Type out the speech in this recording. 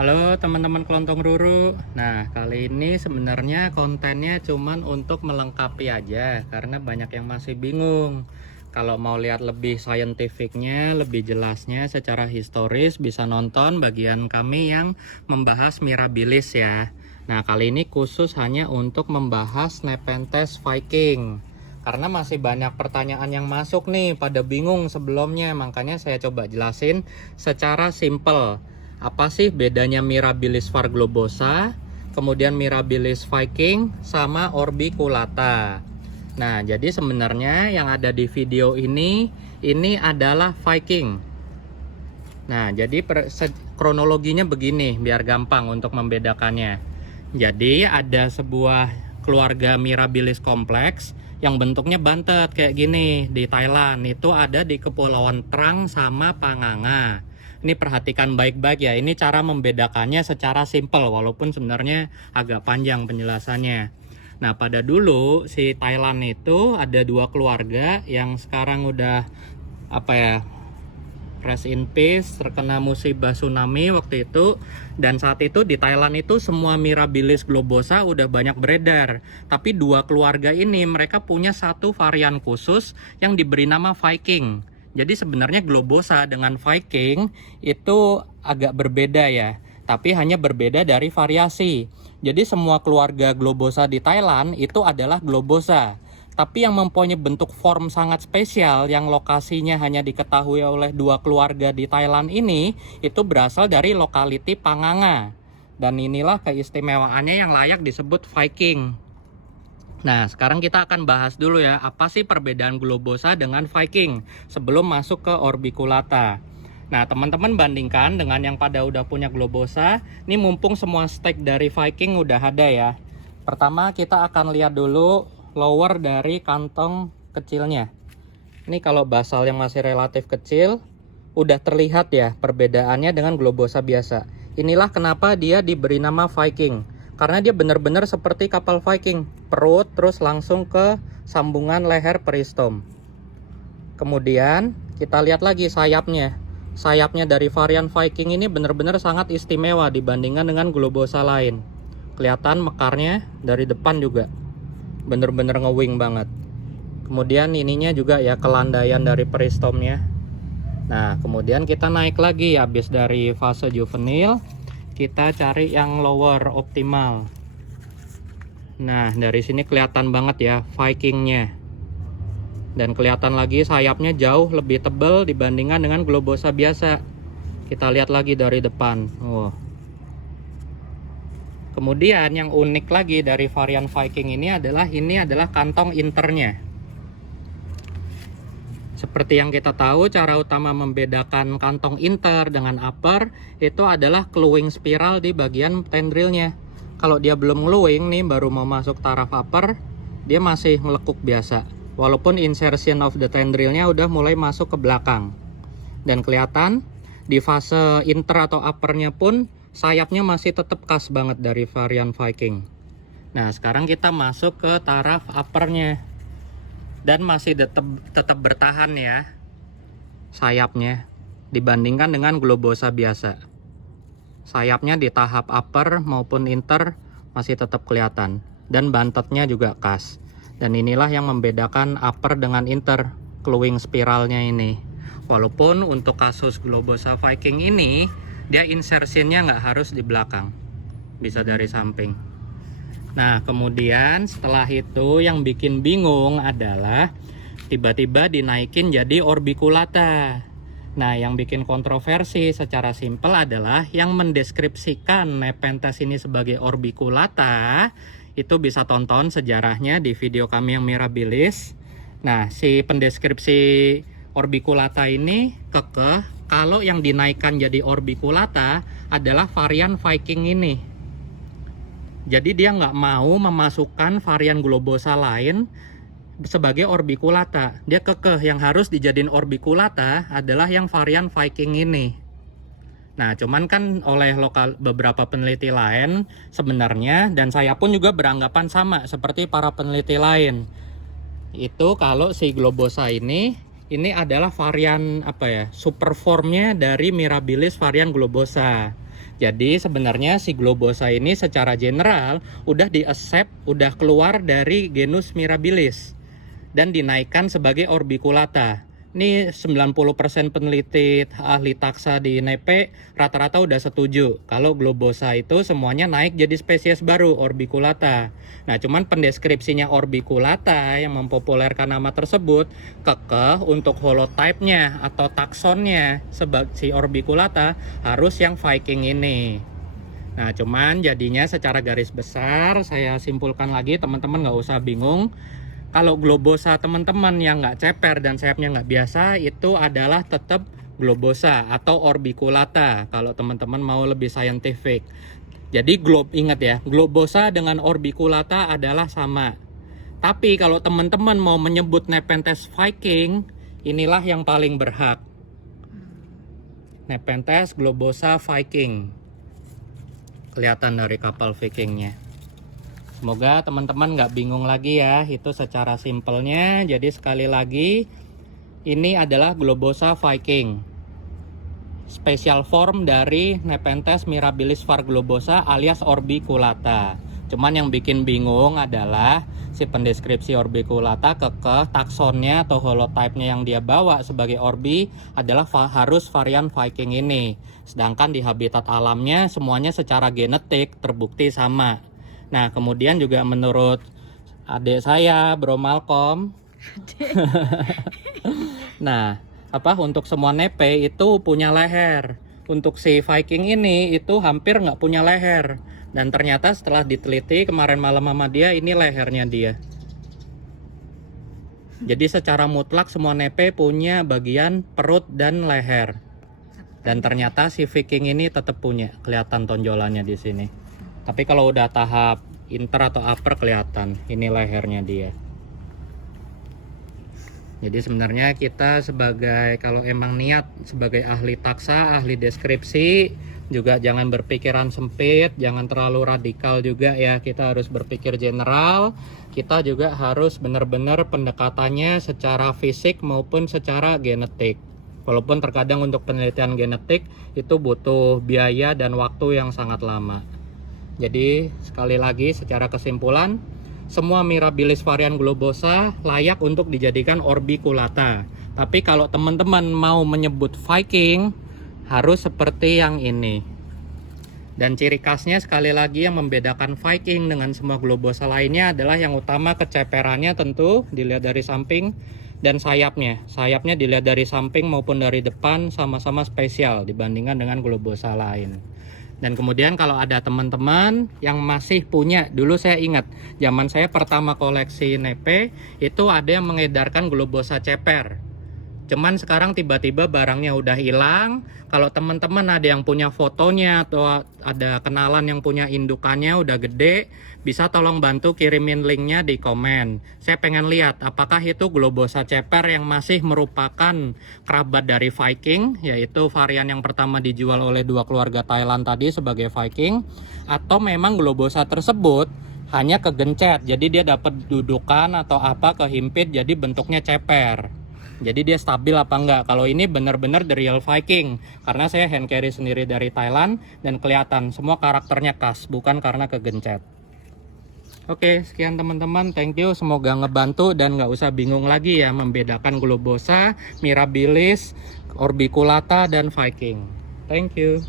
Halo teman-teman kelontong ruru. Nah, kali ini sebenarnya kontennya cuman untuk melengkapi aja karena banyak yang masih bingung. Kalau mau lihat lebih saintifiknya, lebih jelasnya secara historis bisa nonton bagian kami yang membahas Mirabilis ya. Nah, kali ini khusus hanya untuk membahas Nepenthes Viking. Karena masih banyak pertanyaan yang masuk nih, pada bingung sebelumnya, makanya saya coba jelasin secara simple. Apa sih bedanya Mirabilis varglobosa, kemudian Mirabilis Viking, sama Orbiculata. Nah, jadi sebenarnya yang ada di video ini adalah Viking. Nah, jadi kronologinya begini, biar gampang untuk membedakannya. Jadi ada sebuah keluarga Mirabilis kompleks yang bentuknya bantet kayak gini di Thailand. Itu ada di Kepulauan Trang sama Panganga. Ini perhatikan baik-baik ya, ini cara membedakannya secara simpel walaupun sebenarnya agak panjang penjelasannya. Nah, pada dulu si Thailand itu ada dua keluarga yang sekarang udah rest in peace, terkena musibah tsunami waktu itu. Dan saat itu di Thailand itu semua Mirabilis globosa udah banyak beredar. Tapi dua keluarga ini mereka punya satu varian khusus yang diberi nama Viking. Jadi sebenarnya globosa dengan Viking itu agak berbeda ya, tapi hanya berbeda dari variasi. Jadi semua keluarga globosa di Thailand itu adalah globosa. Tapi yang mempunyai bentuk form sangat spesial yang lokasinya hanya diketahui oleh dua keluarga di Thailand ini, itu berasal dari lokaliti Panganga. Dan inilah keistimewaannya yang layak disebut Viking. Nah, sekarang kita akan bahas dulu ya, apa sih perbedaan globosa dengan Viking sebelum masuk ke Orbiculata. Nah, teman-teman bandingkan dengan yang pada udah punya globosa. Ini mumpung semua stek dari Viking udah ada ya. Pertama kita akan lihat dulu lower dari kantong kecilnya. Ini kalau basal yang masih relatif kecil, udah terlihat ya perbedaannya dengan globosa biasa. Inilah kenapa dia diberi nama Viking. Karena dia benar-benar seperti kapal Viking, perut terus langsung ke sambungan leher peristom. Kemudian kita lihat lagi sayapnya. Sayapnya dari varian Viking ini benar-benar sangat istimewa dibandingkan dengan globosa lain. Kelihatan mekarnya dari depan juga, benar-benar nge-wing banget. Kemudian ininya juga ya kelandaian dari peristomnya. Nah, kemudian kita naik lagi habis dari fase juvenil. Kita cari yang lower optimal. Nah, dari sini kelihatan banget ya Vikingnya. Dan kelihatan lagi sayapnya jauh lebih tebal dibandingkan dengan globosa biasa. Kita lihat lagi dari depan. Kemudian yang unik lagi dari varian Viking ini adalah kantong internya. Seperti yang kita tahu, cara utama membedakan kantong inter dengan upper itu adalah cluing spiral di bagian tendrilnya. Kalau dia belum cluing nih, baru mau masuk taraf upper, dia masih melekuk biasa. Walaupun insertion of the tendrilnya udah mulai masuk ke belakang. Dan kelihatan di fase inter atau uppernya pun sayapnya masih tetap khas banget dari varian Viking. Nah, sekarang kita masuk ke taraf uppernya. Dan masih tetap bertahan ya sayapnya dibandingkan dengan globosa biasa. Sayapnya di tahap upper maupun inter masih tetap kelihatan, dan bantetnya juga khas. Dan inilah yang membedakan upper dengan inter, cluing spiralnya ini. Walaupun untuk kasus globosa Viking ini dia insertionnya nggak harus di belakang, bisa dari samping. Nah, kemudian setelah itu yang bikin bingung adalah tiba-tiba dinaikin jadi Orbiculata. Nah, yang bikin kontroversi secara simpel adalah yang mendeskripsikan Nepenthes ini sebagai Orbiculata. Itu bisa tonton sejarahnya di video kami yang Mirabilis. Nah, si pendeskripsi Orbiculata ini kekeh kalau yang dinaikkan jadi Orbiculata adalah varian Viking ini. Jadi dia nggak mau memasukkan varian globosa lain sebagai Orbiculata. Dia kekeh yang harus dijadiin Orbiculata adalah yang varian Viking ini. Nah, cuman kan oleh beberapa peneliti lain sebenarnya, dan saya pun juga beranggapan sama seperti para peneliti lain. Itu kalau si globosa ini adalah varian superformnya dari Mirabilis varian globosa. Jadi sebenarnya si globosa ini secara general udah di-accept, udah keluar dari genus Mirabilis dan dinaikkan sebagai orbiculata. Ini 90% peneliti ahli taksa di NEPE rata-rata udah setuju kalau globosa itu semuanya naik jadi spesies baru orbiculata. Nah, cuman pendeskripsinya orbiculata yang mempopulerkan nama tersebut kekeh untuk holotype-nya atau taksonnya sebagai si orbiculata harus yang Viking ini. Nah, cuman jadinya secara garis besar saya simpulkan lagi, teman-teman nggak usah bingung. Kalau globosa teman-teman yang nggak ceper dan sayapnya nggak biasa, itu adalah tetap globosa atau orbiculata kalau teman-teman mau lebih scientific. Jadi ingat ya, globosa dengan orbiculata adalah sama. Tapi kalau teman-teman mau menyebut Nepenthes Viking, inilah yang paling berhak. Nepenthes globosa Viking. Kelihatan dari kapal Vikingnya. Semoga teman-teman nggak bingung lagi ya, itu secara simpelnya. Jadi sekali lagi, ini adalah globosa Viking, special form dari Nepenthes mirabilis var globosa alias orbiculata. Cuman yang bikin bingung adalah si pendeskripsi orbiculata kekeh taksonnya atau holotype-nya yang dia bawa sebagai orbi adalah harus varian Viking ini. Sedangkan di habitat alamnya semuanya secara genetik terbukti sama. Nah, kemudian juga menurut adik saya, Bro Malcolm. Nah, untuk semua nepe itu punya leher. Untuk si Viking ini itu hampir nggak punya leher. Dan ternyata setelah diteliti kemarin malam sama dia, ini lehernya dia. Jadi secara mutlak semua nepe punya bagian perut dan leher. Dan ternyata si Viking ini tetap punya, kelihatan tonjolannya di sini. Tapi kalau udah tahap inter atau upper kelihatan, ini lehernya dia. Jadi sebenarnya kita kalau emang niat sebagai ahli taksa, ahli deskripsi, juga jangan berpikiran sempit, jangan terlalu radikal juga ya. Kita harus berpikir general. Kita juga harus benar-benar pendekatannya secara fisik maupun secara genetik. Walaupun terkadang untuk penelitian genetik itu butuh biaya dan waktu yang sangat lama. Jadi sekali lagi secara kesimpulan, semua mirabilis varian globosa layak untuk dijadikan orbiculata. Tapi kalau teman-teman mau menyebut Viking, harus seperti yang ini. Dan ciri khasnya sekali lagi yang membedakan Viking dengan semua globosa lainnya adalah yang utama keceperannya tentu dilihat dari samping, dan sayapnya. Sayapnya dilihat dari samping maupun dari depan sama-sama spesial dibandingkan dengan globosa lain. Dan kemudian kalau ada teman-teman yang masih punya, dulu saya ingat zaman saya pertama koleksi nepe itu ada yang mengedarkan globosa ceper. Cuman sekarang tiba-tiba barangnya udah hilang. Kalau teman-teman ada yang punya fotonya atau ada kenalan yang punya indukannya udah gede, bisa tolong bantu kirimin linknya di komen. Saya pengen lihat apakah itu globosa ceper yang masih merupakan kerabat dari Viking, yaitu varian yang pertama dijual oleh dua keluarga Thailand tadi sebagai Viking, atau memang globosa tersebut hanya kegencet, jadi dia dapat dudukan atau apa kehimpit jadi bentuknya ceper. Jadi dia stabil apa enggak. Kalau ini benar-benar the real Viking, karena saya hand carry sendiri dari Thailand dan kelihatan semua karakternya khas, bukan karena kegencet. Oke, sekian teman-teman, thank you, semoga ngebantu dan nggak usah bingung lagi ya membedakan globosa, mirabilis, orbiculata, dan Viking. Thank you.